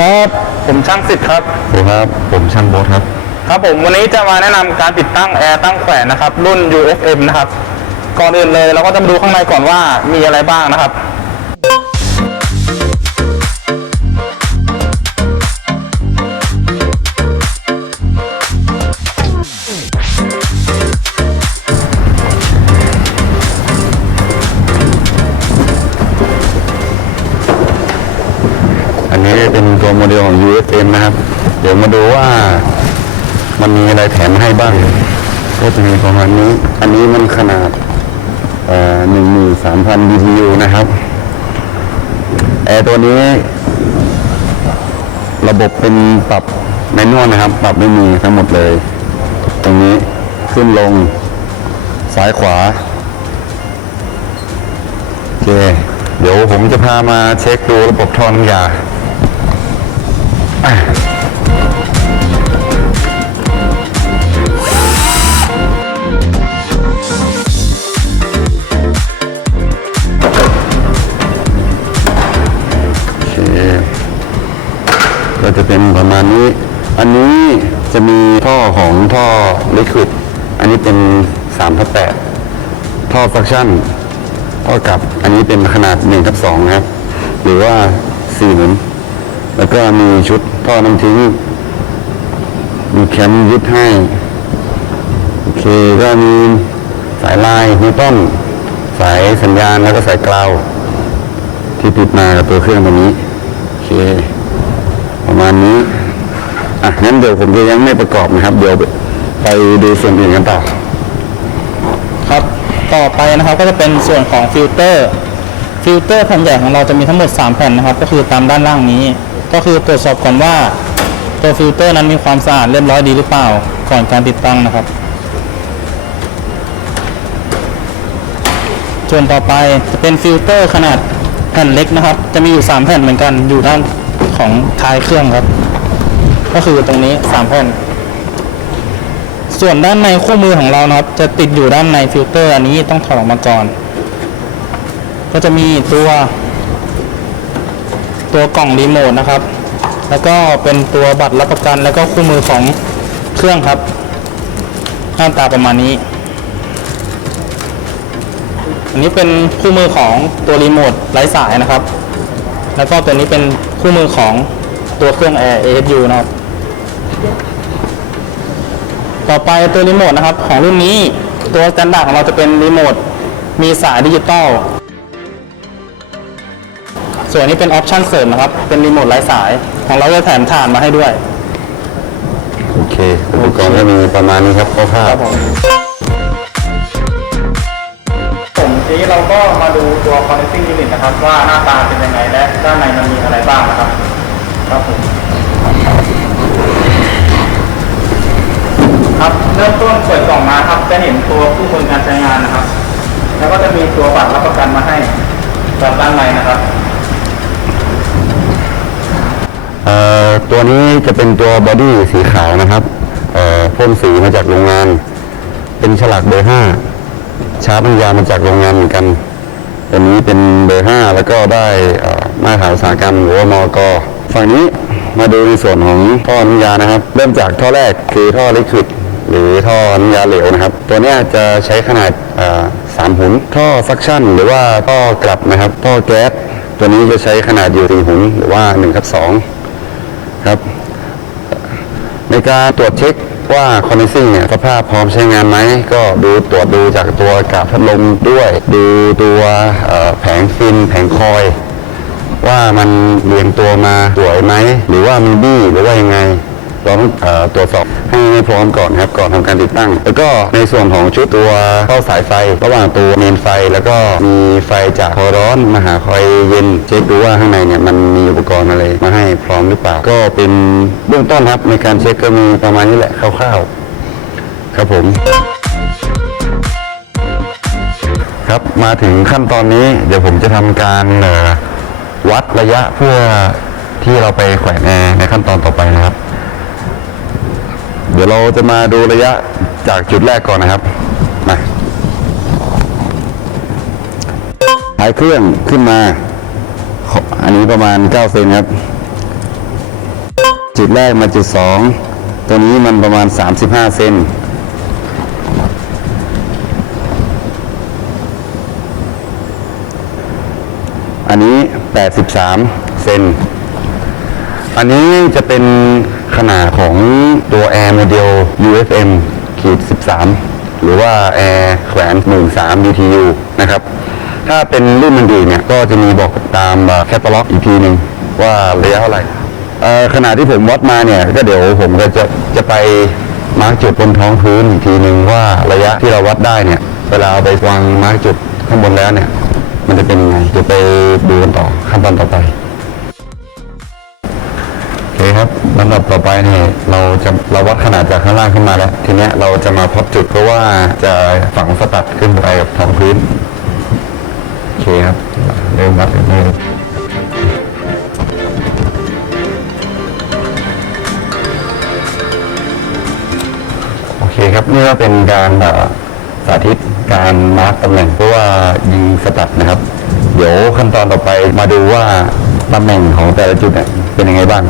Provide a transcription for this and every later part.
ครับ ผมช่างสิทธิ์ครับ สวัสดีครับ ผมช่างโบทครับ ครับผมวันนี้จะมาแนะนำการติดตั้งแอร์ตั้งแขวนนะครับ รุ่น UFM นะครับ ก่อนอื่นเลยเราก็จะมาดูข้างในก่อนว่ามีอะไรบ้างนะครับ มันมีอะไรแถมให้บ้าง ก็จะมีประมาณนี้ อันนี้มันขนาดหนึ่งหมื่นสามพัน BTU นะครับ แอร์ตัวนี้ ระบบเป็นปรับแมนนวลนะครับ ปรับไม่มีทั้งหมดเลย ตรงนี้ขึ้นลง ซ้ายขวา โอเค เดี๋ยวผมจะพามาเช็คดูระบบท่อน้ำยา ก็จะเป็นประมาณนี้ อันนี้จะมีท่อของท่อลิควิดอันนี้เป็น3ทับ8ท่อฟักชั่นท่ากับอันนี้เป็นขนาด1ทับ2นะครับ หรือว่า4หนุนแล้วก็มีชุดท่อน้ำทิ้ง มีแคมยึดให้ โอเคก็มีสายลายนิวตันสายสัญญาณแล้วก็สายกราวที่ติดมากับตัวเครื่องตัวนี้ โอเค ประมาณนี้อะงั้นเดี๋ยวผมจะยังไม่ประกอบนะครับ เดี๋ยวไปดูส่วนอื่นกันต่อ ครับต่อไปนะครับก็จะเป็นส่วนของฟิลเตอร์ฟิลเตอร์แผ่นใหญ่ของเราจะมีทั้งหมด 3 แผ่นนะครับ ก็คือตามด้านล่างนี้ ก็คือตรวจสอบก่อนว่าตัวฟิลเตอร์นั้นมีความสะอาดเรียบร้อยดีหรือเปล่า ก่อนการติดตั้งนะครับ ส่วนต่อไปจะเป็นฟิลเตอร์ขนาดแผ่นเล็กนะครับ จะมีอยู่ 3 แผ่นเหมือนกันอยู่ด้าน ของท้ายเครื่องครับ ก็คือตรงนี้3แผ่น ส่วนด้านในคู่มือของเรานะครับ จะติดอยู่ด้านในฟิลเตอร์อันนี้ต้องถอดออกมาก่อน ก็จะมีตัว ตัวกล่องรีโมทนะครับ แล้วก็เป็นตัวบัตรรับประกัน แล้วก็คู่มือของเครื่องครับหน้าตาประมาณนี้ อันนี้เป็นคู่มือของตัวรีโมทไร้สายนะครับ แล้วก็ตัวนี้เป็น คู่มือของตัวเครื่อง Air ASU นะครับ ต่อไปตัวรีโมทนะครับ ของรุ่นนี้ตัวสแตนดาร์ดของเราจะเป็นรีโมทมีสายดิจิตอลส่วนนี้เป็นออปชั่นเสริมนะครับ เป็นรีโมทไร้สาย ของเราจะแถมถ่านมาให้ด้วย โอเคอุปกรณ์ก็มีประมาณนี้ครับคร่าวค ทีนี้เราก็มาดูตัว connecting unit นะครับว่าหน้าตาเป็นยังไงและด้านในมันมีอะไรบ้างนะครับครับผมครับเริ่มต้นเปิดกล่องมาครับ จะเห็นตัวคู่มือการใช้งานนะครับ แล้วก็จะมีตัวบัตรรับประกันมาให้จากด้านในนะครับเอ่อตัวนี้จะเป็นตัวบอดี้สีขาวนะครับเอ่อพ่นสีมาจากโรงงาน เป็นฉลากเบอร์ห้า ชาร์ปัญญามาจากโรงงานเหมือนกันตัวนี้เป็นเบอร์ห้าแล้วก็ได้มาตรฐานอุตสาหกรรมหรือว่ามกฝั่งนี้มาดูในส่วนของท่อน้ำยานะครับ เริ่มจากท่อแรกคือท่อลิควิดหรือท่อน้ำยาเหลวนะครับ ตัวนี้จะใช้ขนาดสามหุนท่อซักชั่นหรือว่าท่อกลับนะครับท่อแก๊สตัวนี้จะใช้ขนาดอยู่สี่หุนหรือว่า1นึ่งทับสองครับในการตรวจเช็ค ว่าคอนดิซิ่งเนี่ยสภาพพร้อมใช้งานไหม ก็ดูตรวจดูจากตัวกาบพัดลมด้วย ดูตัวแผงฟินแผงคอย ว่ามันเรียงตัวมาสวยไหม หรือว่ามันบี้หรือว่ายังไง ต้องตรวจสอบให้ให้พร้อมก่อนครับก่อนทำการติดตั้ง แล้วก็ในส่วนของชุดตัวเข้าสายไฟ ระหว่างตัวเมนไฟ แล้วก็มีไฟจากคอยร้อนมาหาคอยเย็นเช็คดูว่าข้างในเนี่ยมันมีอุปกรณ์อะไรมาให้พร้อมหรือเปล่า ก็เป็นเบื้องต้นครับในการเช็คก็มีประมาณนี้แหละคร่าวๆครับผมครับมาถึงขั้นตอนนี้เดี๋ยวผมจะทำการวัดระยะเพื่อที่เราไปแขวนแอร์ในขั้นตอนต่อไปนะครับ เดี๋ยวเราจะมาดูระยะจากจุดแรกก่อนนะครับมาท้ายเครื่องขึ้นมา อันนี้ประมาณ 9 เซนครับ จุดแรกมาจุดสองตัวนี้มันประมาณ 35 เซนอันนี้ 83 เซน อันนี้จะเป็นขนาดของตัว Air Model UFM ขีด13 หรือว่า Air แขวน13 BTU นะครับ ถ้าเป็นรุ่นอื่นๆเนี่ย ก็จะมีบอกตามแคตตาล็อกอีกทีหนึ่งว่าระยะเท่าไหร่ขนาดที่ผมวัดมาเนี่ย ก็เดี๋ยวผมก็จะจะไปมาร์กจุดบนท้องพื้นอีกทีหนึ่งว่าระยะที่เราวัดได้เนี่ย เวลาเอาไปวางมาร์กจุดข้างบนแล้วเนี่ย มันจะเป็นยังไงเดี๋ยวไปดูกันต่อขั้นตอนต่อไป คครับลำดับต่อไปเนี่ยเราจะเราวัดขนาดจากข้างล่างขึ้นมาแล้ว ทีนี้เราจะมาพับจุดเพราะว่าจะฝังสตัดขึ้นไปกับท้องพื้นโอเคครับเริ่มวัดกันเลยโอเคครับนี่ก็เป็นการสาธิตการมาร์กตำแหน่งเพราะว่ายิงสตัดนะครับ เดี๋ยวขั้นตอนต่อไปมาดูว่าตำแหน่งของแต่ละจุดเนี่ยเป็นยังไงบ้าง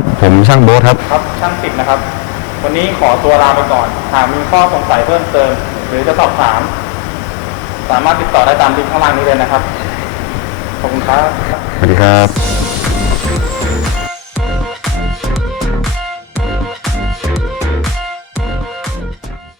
ครับ ผมช่างโบ๊ทครับ ครับช่างสิบนะครับ วันนี้ขอตัวลาไปก่อน หากมีข้อสงสัยเพิ่มเติม หรือจะสอบถาม สามารถติดต่อได้ตามลิงก์ข้างล่างนี้เลยนะครับ ขอบคุณครับ สวัสดีครับ